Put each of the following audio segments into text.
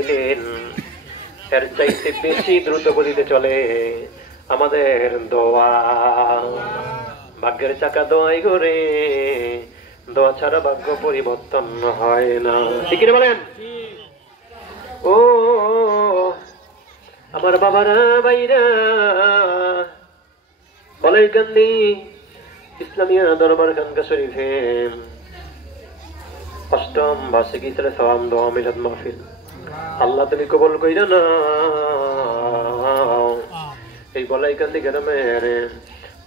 এর চাইতে বেশি দ্রুত গতিতে চলে আমাদের দোয়া। ভাগ্যের চাকা দোয়াই করে, দোয়া ছাড়া ভাগ্য পরিবর্তন হয় না। ঠিক কিনা বলেন? ও আমার বাবারা ভাইরা, বলাইকান্দি ইসলামিয়া দরবার খানকা শরীফে অষ্টম বার্ষিকী সালাম দোয়া মিলাদ মাহফিল আল্লাহ তুমি কবুল কইরা না। এই বলাইকান্দি গ্রামের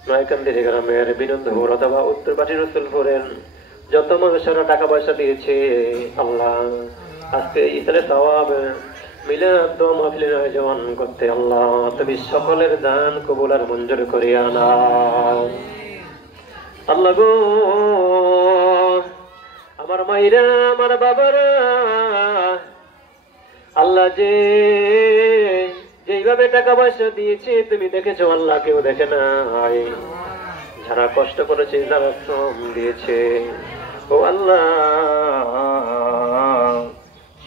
নয়কান্দি গ্রামের বিনন্দপুর অথবা উত্তরপাটি রসুলপুরের যত মানুষেরা টাকা পয়সা দিয়েছে আল্লাহ, আজকে ইসলামের সওয়াব মিলাদ দোয়া মাহফিলের আয়োজন করতে আল্লাহ তুমি সকলের দান কবুল আর মঞ্জুর করিয়া নাও। আল্লাহ গো, আমার মাইরা আমার বাবারা আল্লাহ যেইভাবে টাকা পয়সা দিয়েছে তুমি দেখেছো আল্লাহ, কেউ দেখে নাই। যারা কষ্ট করেছে, যারা শ্রম দিয়েছে, ও আল্লাহ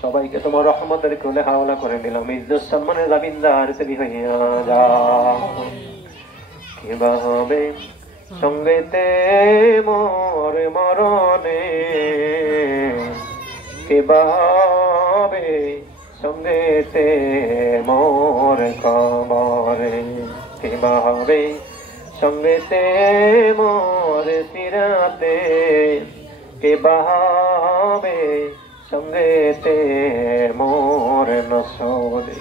সবাইকে তোমার রহমতের কোলে হাওলা করে দিলাম। ইজ্জত সম্মানের জামিনদার তুমি হইয়া যাও। কিবা হবে সঙ্গেতে মোর মরণে, কিবা হবে সঙ্গেতে মোর কবরে, কিবা হবে সঙ্গেতে মোর সিরাতে, কিবা হবে সঙ্গেতে মোর নসরে।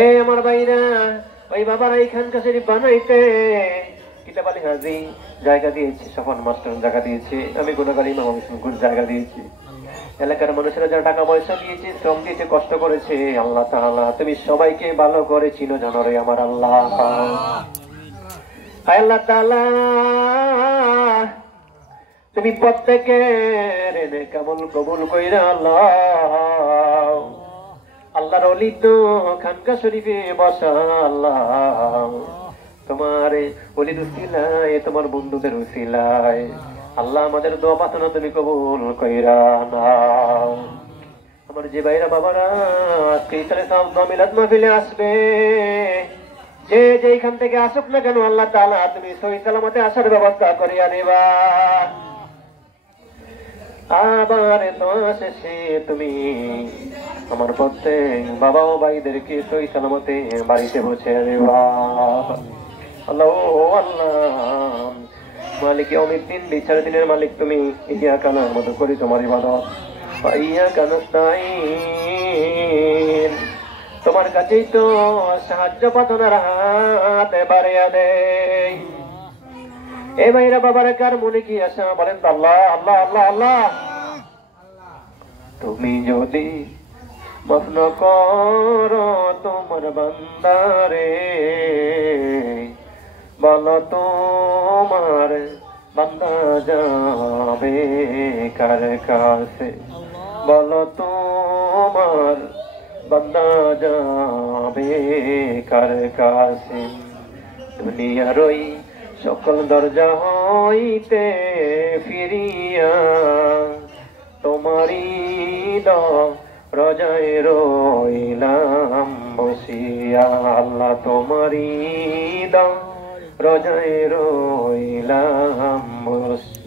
এ আমার ভাইরা, ওই বাবারা এইখানকার শরীফ বানাইতে কিতাব আলী হাজি জায়গা দিয়েছি, সফন মাস্টার জায়গা দিয়েছি, আমি গুণাগার ইমাম হোসেন জায়গা দিয়েছি। এলাকার মানুষেরা যারা টাকা পয়সা দিয়েছে, শ্রম দিয়েছে, কষ্ট করেছে, আল্লাহ তাআলা তুমি সবাইকে ভালো করে চিনো জানো রে আমার আল্লাহ। আল্লাহ তাআলা তুমি প্রত্যেকের কেমন কবুল কইরা আল্লাহ। আল্লাহর ওলি তো খানকা শরীফে বসা আল্লাহ, তোমার ওলির উসিলায়, তোমার বন্ধুদের উসিলায় আল্লাহ আমাদের দোয়া প্রার্থনা তুমি কবুল কইরা নাও। আমার যে ভাইরা বাবারা আজকে ইসলামের দোয়া মিলাদ মাহফিলে আসবে, যে যেখান থেকে আসুক না কেন আল্লাহ তাআলা তুমি সহি সালামতে আসার ব্যবস্থা করিয়া দেবা। আবার দোয়া শেষে তুমি আমার প্রত্যেক বাবা ও ভাইদেরকে সহি সালামতে বাড়িতে পৌঁছে দেবা। আল্লাহ আল্লাহ মালিক ইয়াউমিদ্দিন, বিচার দিনের মালিক তুমি, ইয়াকা না'বুদু করি তোমার ইবাদত, ওয়া ইয়াকা নাস্তাঈন তোমার কাছেই তো সাহায্য প্রার্থনার হাত বাড়িয়ে দেই। এ ভাইরা বাবারা কার মনে কি আশা বলেন তো? আল্লাহ আল্লাহ আল্লাহ আল্লাহ তুমি যদি মাফ না করো তোমার বান্দারে, বলো তোমার বান্দা যাবে কার কাছে, বলো তোমার বান্দা যাবে কার কাছে। দুনিয়ার ওই সকল দরজা হইতে ফিরিয়া তোমারই রজায় রইলাম বসিয়া, আল্লাহ তোমারই রজায় রইলাম।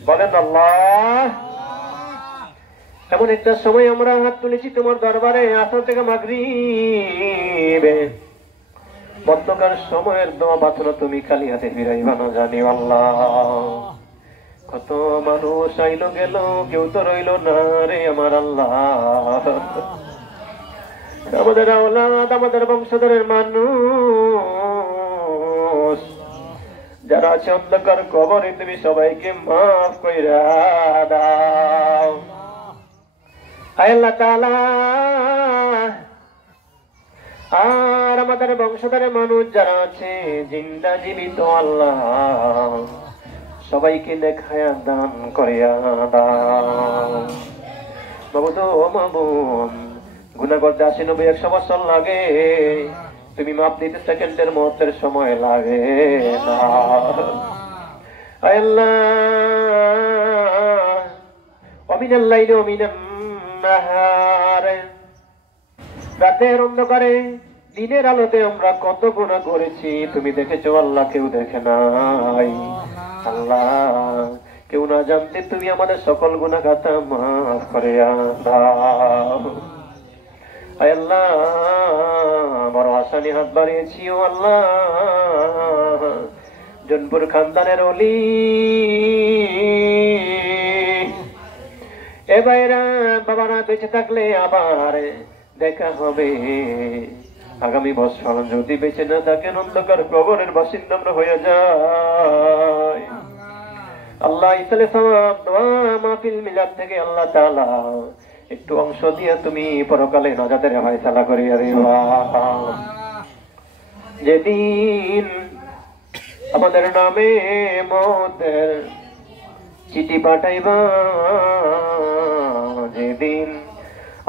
বলেন আল্লাহ। এমন একটা সময় আমরা হাত তুলেছি তোমার দরবারে, আসর থেকে মাগরিবে মধ্যকার সময়ের দোয়া প্রার্থনা তুমি খালি হাতে ফিরাইবা না জানি আল্লাহ। কত মানুষ আইলো গেল, কেউ তো রইল না রে আমার আল্লাহ। আমাদের আওলাদ, আমাদের বংশধরের মানুষ যারা আছে অন্ধকার কবরে তুমি সবাইকে মাফ কইরা দাও। আল্লাহ তাআলা আর আমাদের বংশধরের মানুষ যারা আছে জিন্দা জীবিত আল্লাহ সবাইকে দেখায়া দান করিয়া দাও। মাবুদ ও মাবুদ, গুনাহ করতে 80-90-100 বছর লাগে, তুমি মাপ দিতে সেকেন্ডের মুহূর্তের সময় লাগে না। আল্লাহ ওয়া মিনাল লাইলি ওয়া মিনান নাহার রাতের অন্ধকারে দিনের আলোতে আমরা কত গুনাহ করেছি তুমি দেখেছো আল্লাহ, কেউ দেখে নাই। আল্লাহ কেউ না জানতে তুমি আমাদের সকল গুনাহ খাতা মাফ করে দাও। আয় আল্লাহ বড় আসানি হাত বাড়িয়েছি ও আল্লাহ, জনপুর খানদানের অলি এ ভাইরা বাবারা বেঁচে থাকলে আবার দেখা হবে। আগামী বছর যদি বেঁচে না থাকেন অন্ধকার কবরের বাসিন্দা আমরা হয়ে যায়। আল্লাহ ইসলে সওয়াব দোয়া মাহফিল মিলাদ থেকে আল্লাহ তাআলা একটু অংশ দিয়ে তুমি পরকালে নাজাতের ফয়সালা করিয়া দিবা। যেদিন আমাদের নামে মওতের চিঠি পাঠাইবা, যেদিন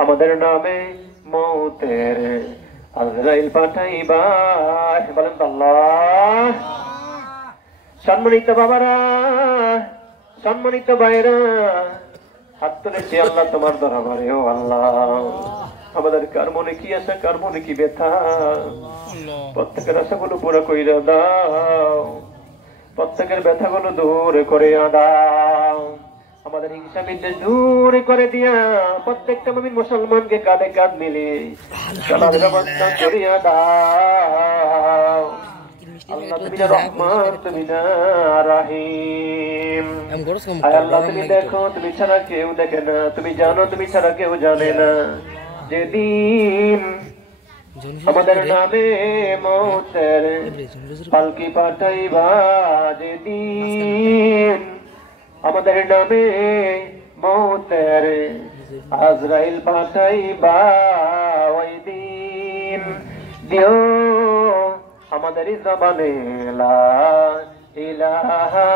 আমাদের নামে মওতের আজরাইল পাঠাইবা, বলেন তো আল্লাহ। সম্মানিত বাবারা, সম্মানিত ভাইরা, হাত তুলেছি আল্লাহ তোমার দরবারে। ও আল্লাহ আমাদের কার মনে কি আছে, কার মনে কি ব্যথা, প্রত্যেকের আশাগুলো পুরো কইরা দাও, প্রত্যেকের ব্যথাগুলো দূর করে দাও, আমাদের হিংসা বিদ্বেষ দূর করে দিয়া প্রত্যেকটা মুমিন মুসলমানকে কাঁধে কাঁধ মিলিয়ে চলার ব্যবস্থা করিয়া দাও। আল্লাহ তুমি না রহমান, তুমি না রাহিম। আল্লাহ তুমি দেখো, তুমি ছাড়া কেউ দেখে না, তুমি জানো, তুমি ছাড়া কেউ জানে না। যেদিন আমাদের নামে মওতের পালকি পাঠাইবা, যেদিন আমাদের নামে মওতের আজরাইল পাঠাইবা, ওই দিন দিও আমাদের জবানে লা ইলাহা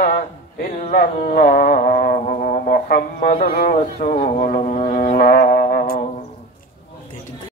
ইল্লাল্লাহু মুহাম্মাদুর রাসূলুল্লাহ।